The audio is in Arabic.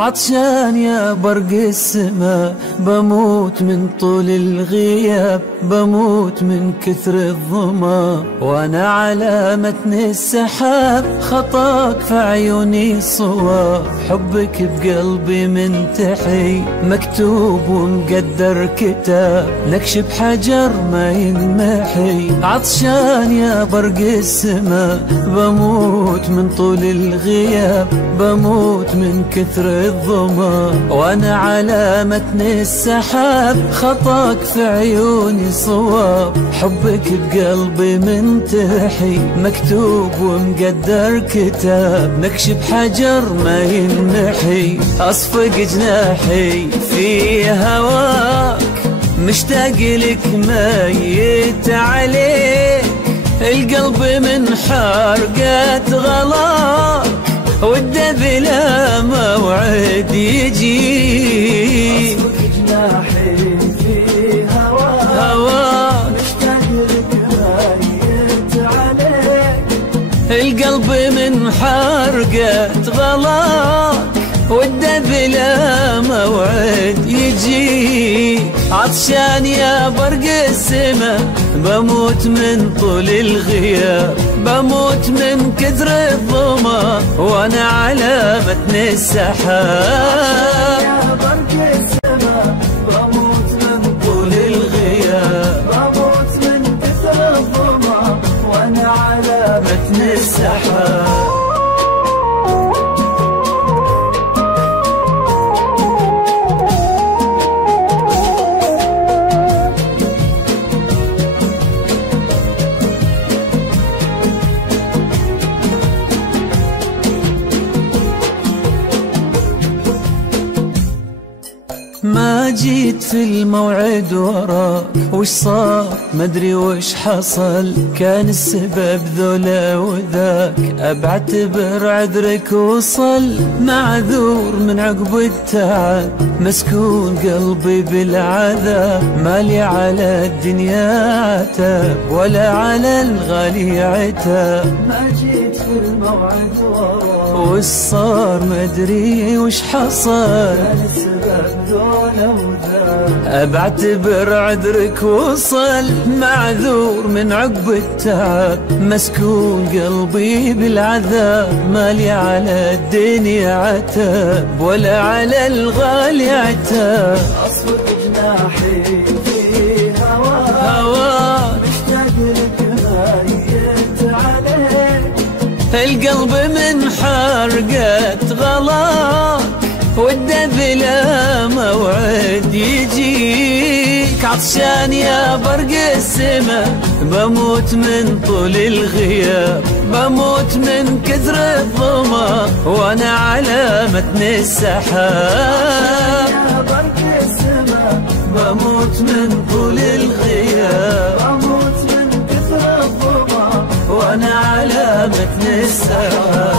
عطشان يا برق السما، بموت من طول الغياب، بموت من كثر الظما، وانا على متن السحاب، خطاك في عيوني صواب، حبك بقلبي منتحي، مكتوب ومقدر كتاب، نكش بحجر ما ينمحي. عطشان يا برق السما، بموت من طول الغياب، بموت من كثر الظما، وانا على متن السحاب، خطاك في عيوني صواب، حبك بقلبي منتحي، مكتوب ومقدر كتاب، نكش بحجر ما ينمحي. اصفق جناحي في هواك، مشتاق لك ميت عليك، القلب من حرقة غلاك، وده بلا موعد يجي. أصفق جناحي في هواك، مشتاق لك ميت عليك، القلب من حرقة غلاك، وده بلا موعد يجي. عطشان يا برق السما، بموت من طول الغياب، بموت من كثر الظما، وانا على متن السحاب. يا برق السما، بموت من طول الغياب، بموت من كثر الظما، وانا على متن السحاب. ما جيت في الموعد وراك، وش صار مدري وش حصل، كان السبب ذولا وذاك، أبعتبر عذرك وصل، معذور من عقب التعب، مسكون قلبي بالعذاب، مالي على الدنيا عتاب، ولا على الغالي عتاب. ما جيت في الموعد وراك، وش صار مدري وش حصل، كان السبب ذولا وذاك، أبعتبر عذرك وصل، معذور من عقب التعب، مسكون قلبي بالعذاب، مالي على الدنيا عتاب، ولا على الغالي عتاب. أصفق جناحي في هواك، مشتاق لك ميت عليك، القلب من حرقة غلاك، وده بلا موعد يجيك. عطشان يا برق السما، بموت من طول الغياب، بموت من كثر الظما، وانا على متن السحاب. يا برق السما، بموت من طول الغياب، بموت من كثر الظما، وانا على متن السحاب.